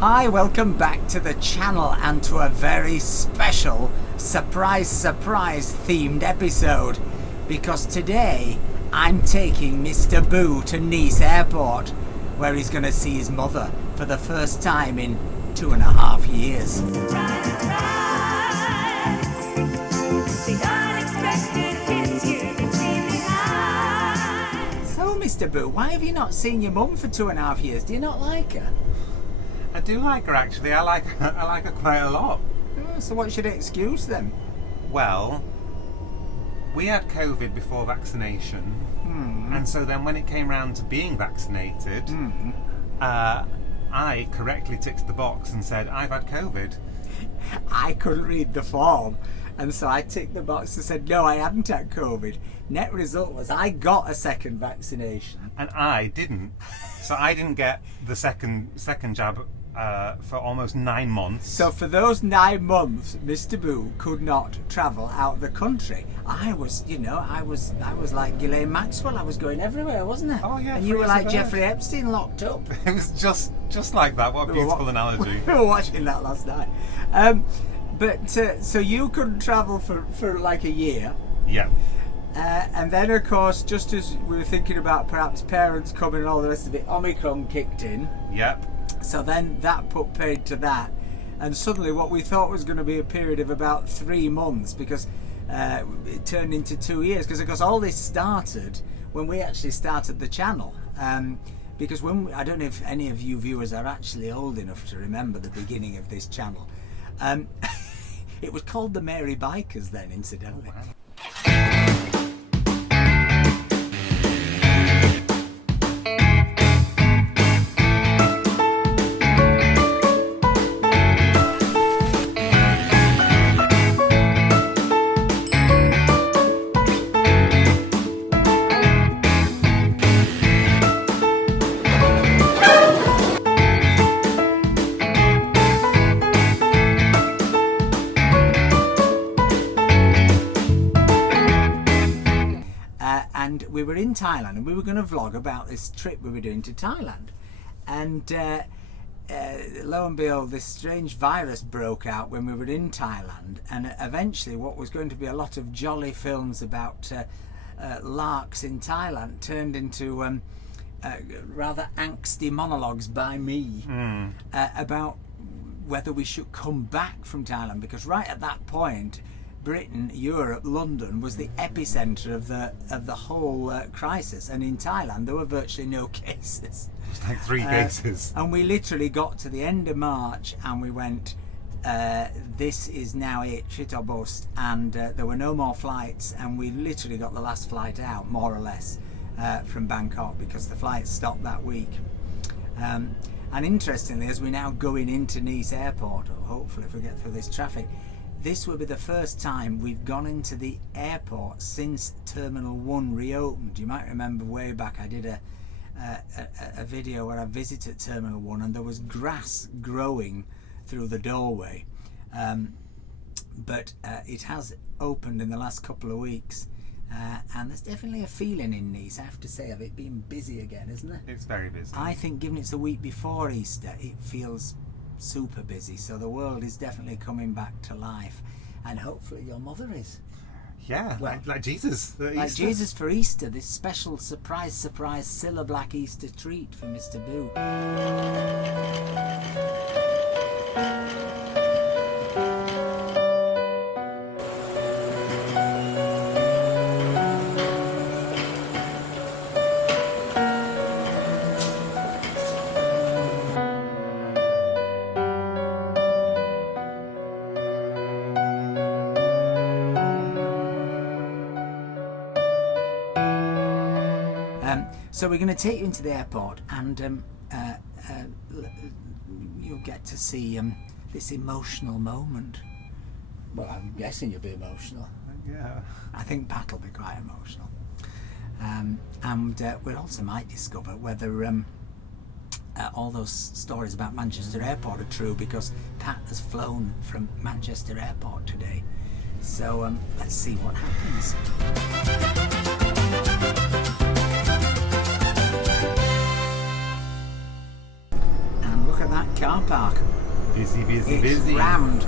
Hi, welcome back to the channel and to a very special surprise themed episode, because today I'm taking Mr. Boo to Nice Airport, where he's going to see his mother for the first time in 2.5 years. So Mr. Boo, why have you not seen your mum for 2.5 years? Do you not like her? I do like her, actually. I like her quite a lot. Oh, so what's your excuse then? Well, we had COVID before vaccination, and so then when it came round to being vaccinated, I correctly ticked the box and said, I've had COVID. I couldn't read the form, and so I ticked the box and said, no, I hadn't had COVID. Net result was I got a second vaccination. And I didn't. So I didn't get the second jab for almost 9 months. So for those 9 months, Mr. Boo could not travel out of the country. I was like Ghislaine Maxwell. I was going everywhere, wasn't I? Oh yeah. And you were like Jeffrey Epstein, locked up. It was just like that. What a beautiful analogy. We were watching that last night. So you couldn't travel for like a year. Yeah. And then, of course, just as we were thinking about perhaps parents coming and all the rest of it, Omicron kicked in. Yep. So then that put paid to that. And suddenly what we thought was going to be a period of about 3 months, because it turned into 2 years. Because, of course, all this started when we actually started the channel. Because I don't know if any of you viewers are actually old enough to remember the beginning of this channel. It was called the Mary Bikers then, incidentally. Oh, wow. And we were in Thailand, and we were going to vlog about this trip we were doing to Thailand. And lo and behold, this strange virus broke out when we were in Thailand, and eventually what was going to be a lot of jolly films about larks in Thailand turned into rather angsty monologues by me about whether we should come back from Thailand, because right at that point Britain, Europe, London was the epicenter of the whole crisis, and in Thailand there were virtually no cases. It's like 3 cases. And we literally got to the end of March and we went, this is now it, shit or bust, and there were no more flights, and we literally got the last flight out, more or less, from Bangkok, because the flights stopped that week. And interestingly, as we're now going into Nice Airport, or hopefully if we get through this traffic, this will be the first time we've gone into the airport since Terminal 1 reopened. You might remember way back I did a video where I visited Terminal 1 and there was grass growing through the doorway. But it has opened in the last couple of weeks. And there's definitely a feeling in Nice, I have to say, of it being busy again, isn't it? It's very busy. I think given it's the week before Easter, it feels super busy, so the world is definitely coming back to life, and hopefully your mother is. Yeah, well, like Jesus. Like Jesus for Easter, this special surprise Cilla Black Easter treat for Mr. Boo. So we're going to take you into the airport, and you'll get to see this emotional moment. Well, I'm guessing you'll be emotional. Yeah. I think Pat will be quite emotional. And we also might discover whether all those stories about Manchester Airport are true, because Pat has flown from Manchester Airport today. So let's see what happens. car park. Busy, busy, It's busy. rammed.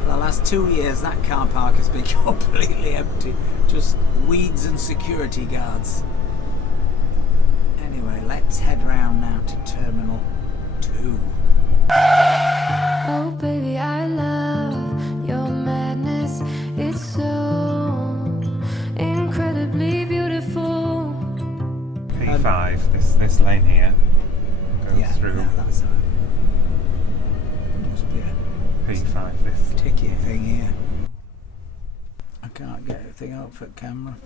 For the last 2 years, that car park has been completely empty. Just weeds and security guards. Anyway, let's head round now to Terminal 2. Oh baby, I love your madness. It's so incredibly beautiful. P5, this lane here goes through No, that's all right. Must be a P5. This ticket thing here. I can't get everything up for camera.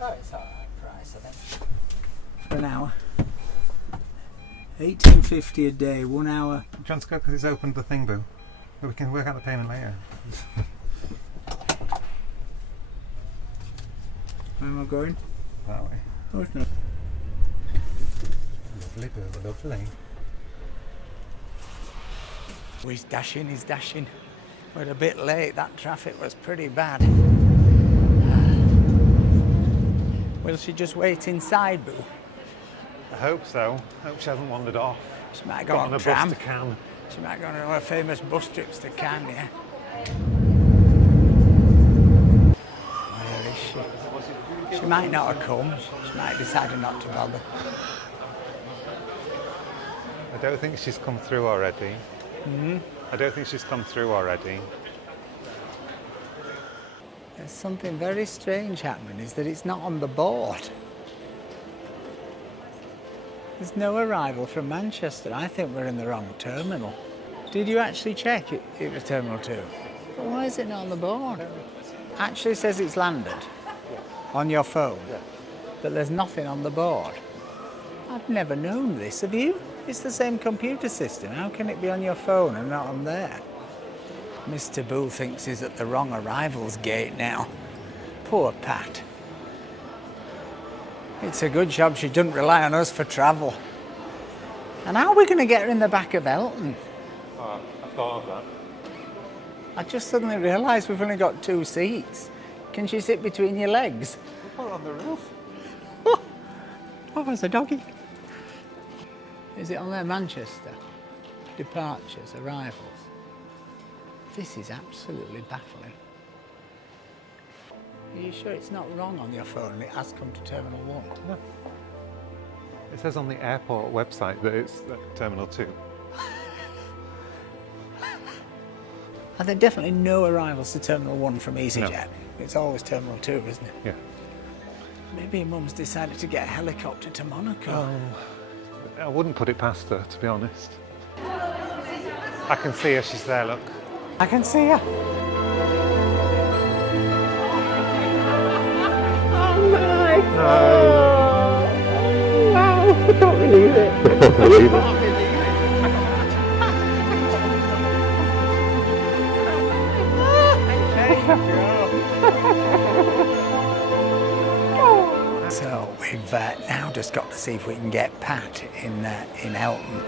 Oh, it's alright price, I think. For an hour. $18.50 a day, 1 hour. Do you want to go because it's opened the thing, boo? We can work out the payment later. Where am I going? That way. Oh, it's not. Lovely, boo, lovely. Oh, he's dashing. We're a bit late, that traffic was pretty bad. Will she just wait inside, boo? I hope so. Hope she hasn't wandered off. She might go Got on on a tram. bus to Cannes. She might go on one of her famous bus trips to Cannes, yeah? Where is she? She might not have come. She might have decided not to bother. I don't think she's come through already. I don't think she's come through already. There's something very strange happening, is that it's not on the board. There's no arrival from Manchester. I think we're in the wrong terminal. Did you actually check it was Terminal 2? But why is it not on the board? Actually says it's landed on your phone, but there's nothing on the board. I've never known this, have you? It's the same computer system. How can it be on your phone and not on there? Mr. Boo thinks he's at the wrong arrivals gate now. Poor Pat. It's a good job she doesn't rely on us for travel. And how are we going to get her in the back of Elton? Oh, I thought of that. I just suddenly realised we've only got 2 seats. Can she sit between your legs? We'll put her on the roof. Oh, there's a doggy. Is it on there, Manchester? Departures, arrivals. This is absolutely baffling. Are you sure it's not wrong on your phone and it has come to Terminal 1? No. It says on the airport website that it's Terminal 2. Are there definitely no arrivals to Terminal 1 from EasyJet? No. It's always Terminal 2, isn't it? Yeah. Maybe Mum's decided to get a helicopter to Monaco. I wouldn't put it past her, to be honest. I can see her, she's there, look. I can see her. Oh my! No. Wow! I can't believe it. I can't believe it. So we've now just got to see if we can get Pat in Elton.